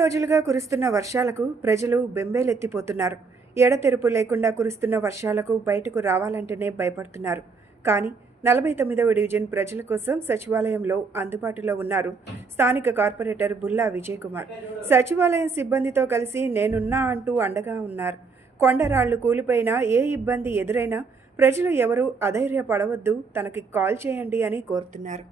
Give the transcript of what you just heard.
రోజులుగా కురుస్తున్న వర్షాలకు ప్రజలు బెంబేలెత్తిపోతున్నారు. ఎడతెరుపు లేకుండా కురుస్తున్న వర్షాలకు బయటకు రావాలంటేనే భయపడుతున్నారు. కానీ నలభై తొమ్మిదవ డివిజన్ ప్రజల కోసం సచివాలయంలో అందుబాటులో ఉన్నారు స్థానిక కార్పొరేటర్ బుల్లా విజయ్ కుమార్ సచివాలయం సిబ్బందితో కలిసి నేనున్నా అంటూ అండగా ఉన్నారు. కొండరాళ్ళు కూలిపోయినా ఏ ఇబ్బంది ఎదురైనా ప్రజలు ఎవరూ అధైర్యపడవద్దు తనకి కాల్ చేయండి అని కోరుతున్నారు.